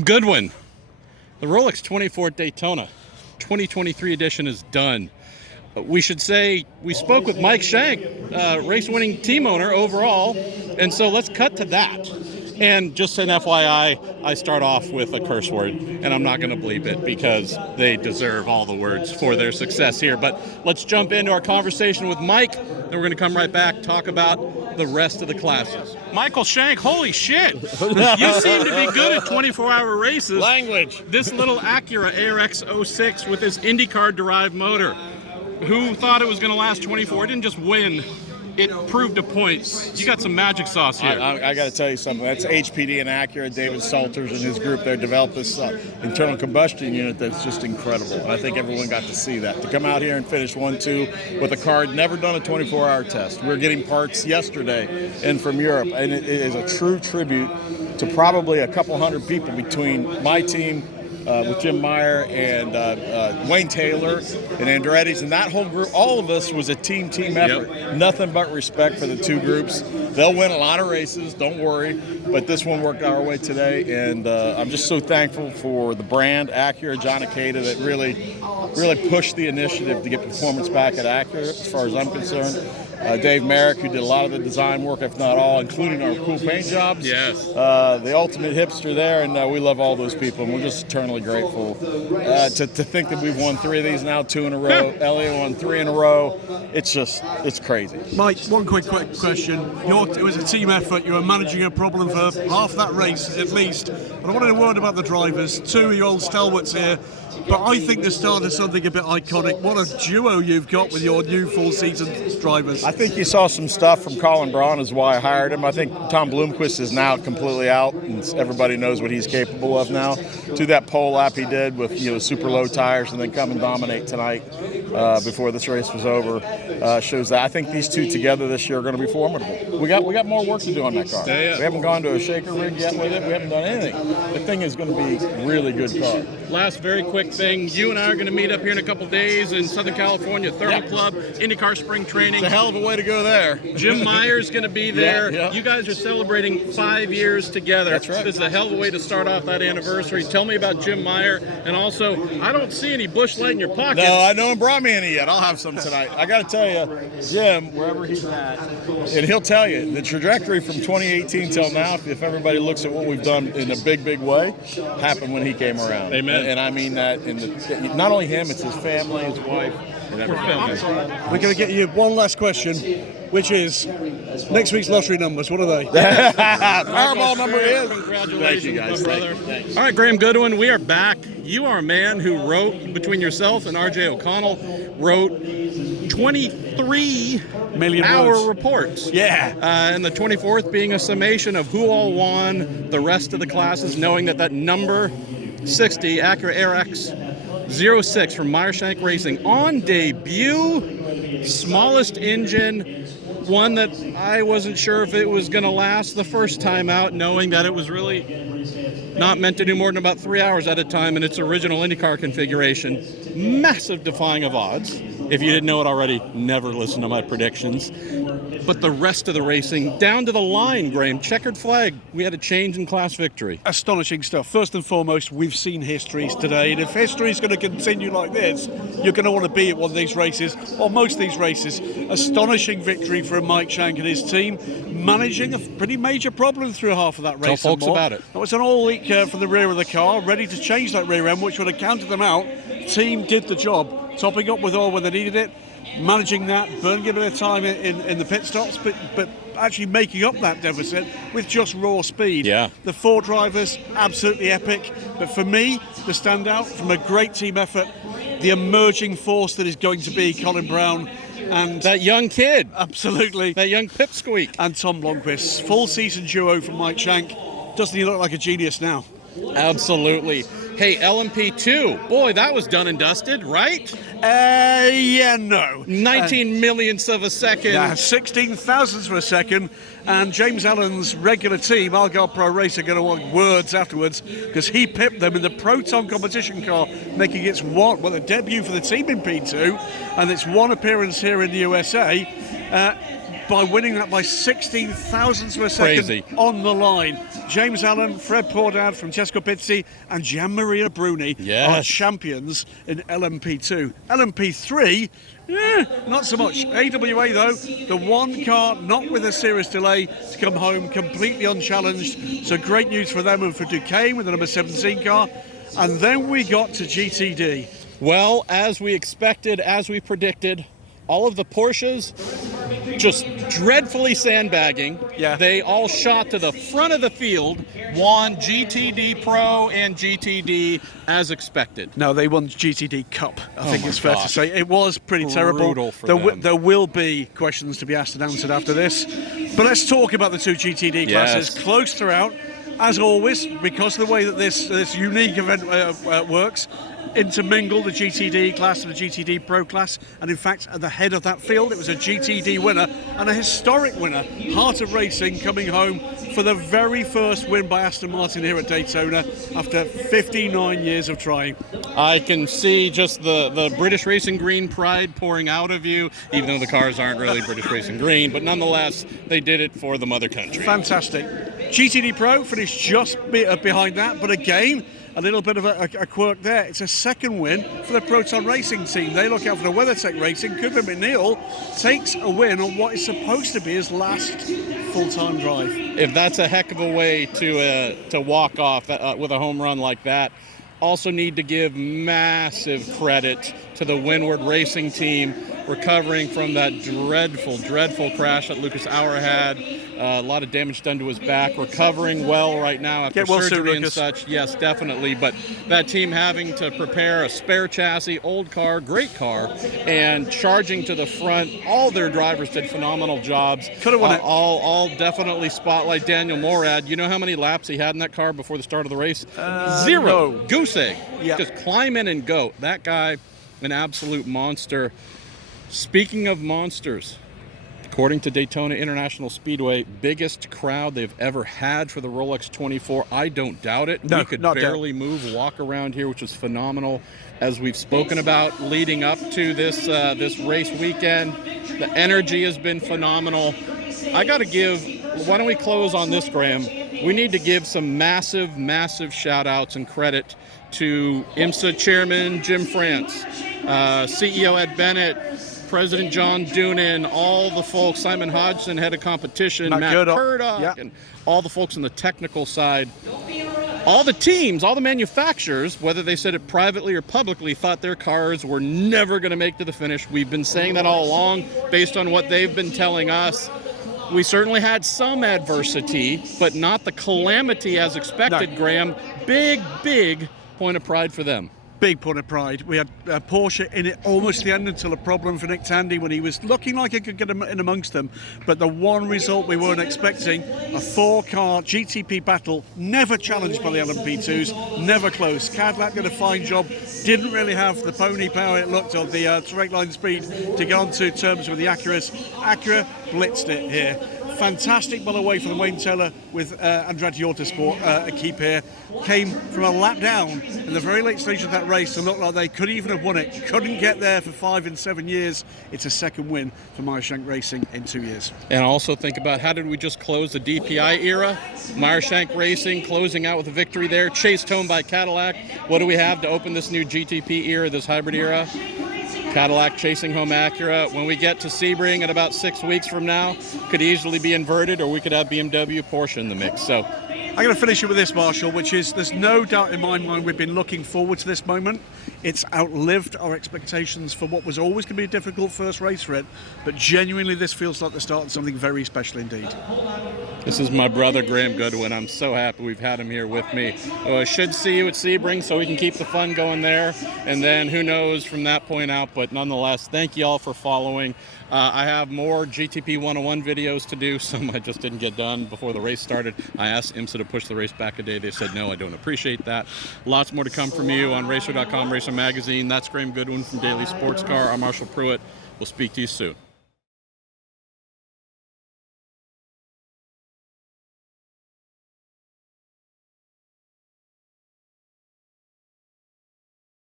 Graham Goodwin, the Rolex 24 at Daytona 2023 edition is done. We should say we spoke with Mike Shank, race-winning team owner overall, and so let's cut to that. And just an FYI, I start off with a curse word, and I'm not going to bleep it because they deserve all the words for their success here. But let's jump into our conversation with Mike, and we're going to come right back, talk about the rest of the classes. Michael Shank, holy shit! You seem to be good at 24-hour races. Language. This little Acura ARX 06 with this IndyCar-derived motor. Who thought it was going to last 24? It didn't just win. It proved a point. You got some magic sauce here. I got to tell you something. That's HPD and Acura. David Salters and his group there developed this internal combustion unit that's just incredible. And I think everyone got to see that. To come out here and finish 1-2 with a car never done a 24-hour test. We're getting parts yesterday in from Europe, and it is a true tribute to probably a couple hundred people between my team, with Jim Meyer and Wayne Taylor and Andretti's, and that whole group, all of us was a team effort. Yep. Nothing but respect for the two groups. They'll win a lot of races, don't worry, but this one worked our way today, and I'm just so thankful for the brand, Acura, John Acada, that really pushed the initiative to get performance back at Acura, as far as I'm concerned. Dave Merrick, who did a lot of the design work, if not all, including our cool paint jobs. Yes. The ultimate hipster there, and we love all those people, and we're just eternally grateful to think that we've won 3 of these now, 2 in a row. Elliot won 3 in a row. It's crazy. Mike, one quick question. It was a team effort. You were managing a problem for half that race at least. But I wanted a word about the drivers. 2 of your old stalwarts here. But I think the start of something a bit iconic. What a duo you've got with your new full-season drivers. I think you saw some stuff from Colin Braun is why I hired him. I think Tom Bloomquist is now completely out, and everybody knows what he's capable of now. To that pole lap he did with super low tires and then come and dominate tonight before this race was over shows that. I think these two together this year are going to be formidable. We got more work to do on that car. Yeah. We haven't gone to a shaker rig yet with it. We haven't done anything. The thing is going to be a really good car. Last very quick thing, you and I are going to meet up here in a couple days in Southern California, Thermal Club, IndyCar Spring Training. It's a hell of a way to go there. Jim Meyer's going to be there. Yeah. You guys are celebrating 5 years together. That's right. This is a hell of a way to start off that anniversary. Tell me about Jim Meyer, and also, I don't see any Busch Light in your pockets. No, I don't brought me any yet. I'll have some tonight. I got to tell you, Jim, wherever he's at, and he'll tell you, the trajectory from 2018 till now, if everybody looks at what we've done in a big way, happened when he came around. Amen. And I mean that not only him, it's his family, his wife, and everything. We're going to get you one last question, which is next week's lottery numbers. What are they? Powerball number is. Congratulations, Thank you, guys. my brother. Thank you. All right, Graham Goodwin, we are back. You are a man who wrote, between yourself and R.J. O'Connell, wrote 23 million hour reports. Yeah. And the 24th being a summation of who all won the rest of the classes, knowing that number 60 Acura ARX 06 from Meyer Shank Racing on debut, smallest engine, one that I wasn't sure if it was going to last the first time out, knowing that it was really not meant to do more than about 3 hours at a time in its original IndyCar configuration. Massive defying of odds. If you didn't know it already, never listen to my predictions. But the rest of the racing, down to the line, Graham, checkered flag. We had a change in class victory. Astonishing stuff. First and foremost, we've seen histories today, and if history is going to continue like this, you're going to want to be at one of these races, or most of these races. Astonishing victory from Mike Shank and his team, managing a pretty major problem through half of that race. Tell folks about it. It was an all-leak from the rear of the car, ready to change that rear end, which would have counted them out. Team did the job, topping up with oil when they needed it, managing that, burning a bit of time in the pit stops, but actually making up that deficit with just raw speed. Yeah. The 4 drivers, absolutely epic. But for me, the standout from a great team effort, the emerging force that is going to be Colin Braun and That young kid. absolutely That young pipsqueak. and Tom Blomqvist. Full season duo from Mike Shank. Doesn't he look like a genius now? Absolutely. Hey, LMP2, boy, that was done and dusted, right? Yeah, no. 19 millionths of a second. Yeah, 16 thousandths of a second. And James Allen's regular team, Argyle Pro Racer, are going to want words afterwards because he pipped them in the Proton competition car, making its the debut for the team in P2 and its one appearance here in the USA. By winning that by 16 thousandths of a second Crazy. on the line. James Allen, Fred Pordad from Cesco Pizzi, and Gian Maria Bruni are champions in LMP2. LMP3, not so much. AWA, though, the one car not with a serious delay to come home completely unchallenged. So great news for them and for Duquesne with the number 17 car. And then we got to GTD. Well, as we expected, as we predicted, all of the Porsches just dreadfully sandbagging. Yeah. They all shot to the front of the field, won GTD Pro and GTD as expected. No, they won GTD Cup, I think it's fair to say. It was pretty terrible. For them. There will be questions to be asked and answered after this. But let's talk about the two GTD classes. Yes. Close throughout, as always, because of the way that this unique event works. Intermingle the GTD class and the GTD Pro class, and in fact at the head of that field it was a GTD winner and a historic winner, Heart of Racing, coming home for the very first win by Aston Martin here at Daytona after 59 years of trying. I can see just the British Racing Green pride pouring out of you, even though the cars aren't really British Racing Green, but nonetheless they did it for the mother country. Fantastic. GTD Pro finished just behind that, but again a little bit of a quirk there. It's a second win for the Proton Racing team. They look out for the WeatherTech Racing. Goodwin McNeil takes a win on what is supposed to be his last full-time drive. If that's a heck of a way to walk off with a home run like that. Also need to give massive credit to the Windward Racing team, recovering from that dreadful crash that Lucas Auer had. A lot of damage done to his back. Recovering well right now after surgery and such. Yes, definitely. But that team having to prepare a spare chassis, old car, great car, and charging to the front. All their drivers did phenomenal jobs. Could have won it. All definitely spotlight Daniel Morad. You know how many laps he had in that car before the start of the race? 0. No. Goose egg. Yeah. Just climb in and go. That guy, an absolute monster. Speaking of monsters, according to Daytona International Speedway, biggest crowd they've ever had for the Rolex 24. I don't doubt it. No, we could barely move, walk around here, which was phenomenal. As we've spoken about leading up to this race weekend, the energy has been phenomenal. I got to give, why don't we close on this, Graham? We need to give some massive shout outs and credit to IMSA Chairman Jim France, CEO Ed Bennett, President John Doonan, all the folks, Simon Hodgson, head of competition, Matt Purdock, and all the folks on the technical side. All the teams, all the manufacturers, whether they said it privately or publicly, thought their cars were never going to make to the finish. We've been saying that all along based on what they've been telling us. We certainly had some adversity, but not the calamity as expected, Graham. Big point of pride for them. Big point of pride. We had Porsche in it almost the end until a problem for Nick Tandy when he was looking like he could get in amongst them. But the one result we weren't expecting, a four-car GTP battle, never challenged by the LMP2s, never close. Cadillac did a fine job, didn't really have the pony power it looked or the straight line speed to get onto terms with the Acuras. Acura blitzed it here. Fantastic ball away from Wayne Taylor with Andretti Autosport, a keep here. Came from a lap down in the very late stage of that race and looked like they could even have won it. Couldn't get there for 5 and 7 years. It's a second win for Michael Shank Racing in 2 years. And also think about how did we just close the DPI era? Michael Shank Racing closing out with a victory there, chased home by Cadillac. What do we have to open this new GTP era, this hybrid era? Cadillac chasing home Acura. When we get to Sebring in about 6 weeks from now, could easily be inverted, or we could have BMW, Porsche in the mix. So I'm going to finish it with this, Marshall, which is there's no doubt in my mind we've been looking forward to this moment. It's outlived our expectations for what was always going to be a difficult first race for it, but genuinely this feels like the start of something very special indeed. This is my brother, Graham Goodwin. I'm so happy we've had him here with me. I should see you at Sebring so we can keep the fun going there, and then who knows from that point out, but nonetheless, thank you all for following. I have more GTP 101 videos to do. Some I just didn't get done before the race started. I asked IMSA to push the race back a day. They said, no, I don't appreciate that. Lots more to come from you on RACER.com, RACER Magazine. That's Graham Goodwin from Daily Sports Car. I'm Marshall Pruett. We'll speak to you soon.